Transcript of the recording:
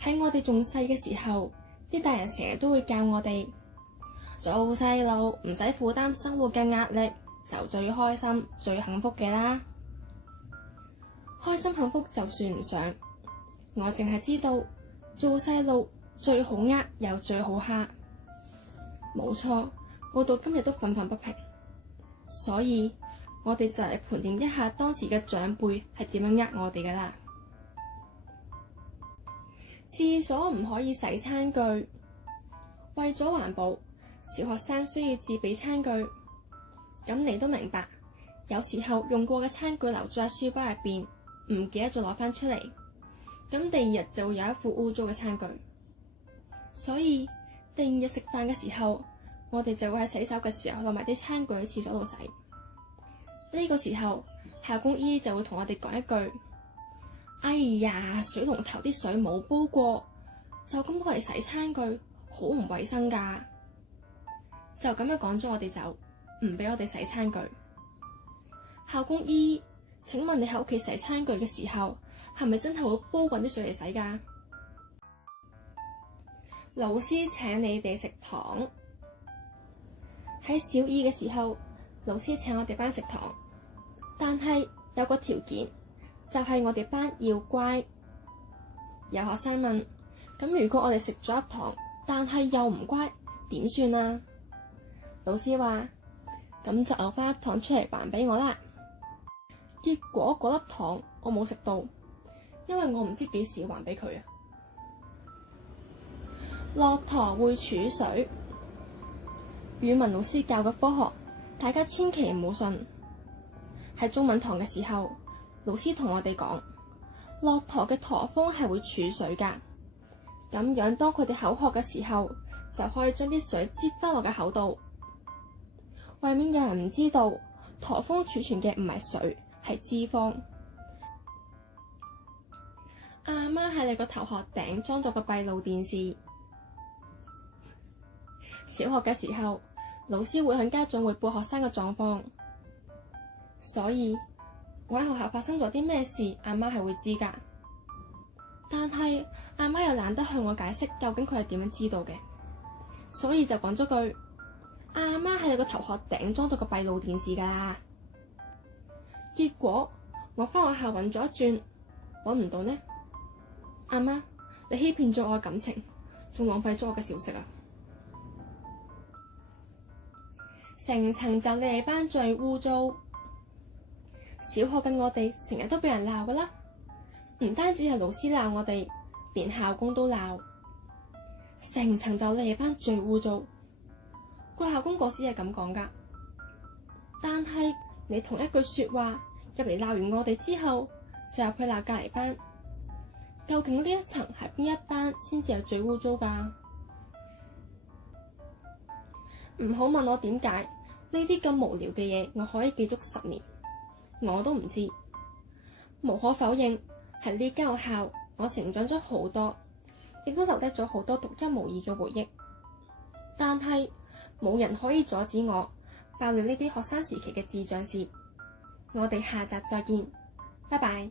喺我哋仲細嘅時候，啲大人成日都會教我哋做細路唔使負擔生活嘅壓力，就最開心最幸福嘅啦。開心幸福就算唔上，我淨係知道做細路最好呃又最好蝦。冇錯，我到今日都憤憤不平。所以我哋就嚟盤點一下當時嘅長輩係點樣呃我哋噶啦。廁所唔可以洗餐具，為咗環保，小學生需要自備餐具。咁你都明白，有時候用過嘅餐具留咗喺書包入邊，唔記得再攞翻出嚟，咁第二日就會有一副污糟嘅餐具。所以第二日食飯嘅時候，我哋就會喺洗手嘅時候攞埋啲餐具喺廁所度洗。呢個時候，校工姨就會同我哋講一句：哎呀，水龍頭啲水冇煲過，就咁攞嚟洗餐具，好唔衛生噶。就咁樣講咗我哋走，唔俾我哋洗餐具。校工姨，請問你喺屋企洗餐具嘅時候，係咪真係會煲滾啲水嚟洗噶？老師請你哋食糖。喺小二嘅時候，老師請我哋班食糖，但係有個條件，就係我哋班要乖。有學生問：咁如果我哋食咗粒糖，但係又唔乖，點算啊？老師話：咁就嘔翻粒糖出嚟還俾我啦。結果嗰粒糖我冇食到，因為我唔知幾時要還俾佢啊。駱駝會儲水。語文老師教嘅科學，大家千祈唔好信。喺中文堂嘅時候，老師同我哋講，駱駝嘅駝峰係會儲水噶，咁樣當佢哋口渴嘅時候，就可以將啲水擠翻落個口度。為免有人唔知道，駝峰儲存嘅唔係水，係脂肪。阿媽喺你個頭殼頂裝咗個閉路電視。小學嘅時候，老師會向家長匯報學生嘅狀況，所以我喺學校發生咗啲咩事，阿媽係會知噶。但係阿媽又懶得向我解釋究竟佢係點樣知道嘅，所以就講咗句：阿媽喺你個頭殼頂裝咗個閉路電視噶啦。結果我返學校揾咗一轉，揾唔到呢。阿媽，你欺騙咗我嘅感情，仲浪費咗我嘅小息啊！成層就你哋班最污糟。小學嘅我哋成日都俾人鬧噶啦，唔單止係老師鬧我哋，連校工都鬧。成層就你哋班最污糟。個校工嗰時係咁講噶，但係你同一句說話入嚟鬧完我哋之後，就入去鬧隔籬班。究竟呢一層係邊一班先至係最污糟噶？唔好問我點解。呢啲咁無聊嘅嘢，我可以記足10年，我都唔知。無可否認，喺呢間學校，我成長咗好多，亦都留低咗好多獨一無二嘅回憶。但係冇人可以阻止我爆料呢啲學生時期嘅智障事。我哋下集再見，拜拜。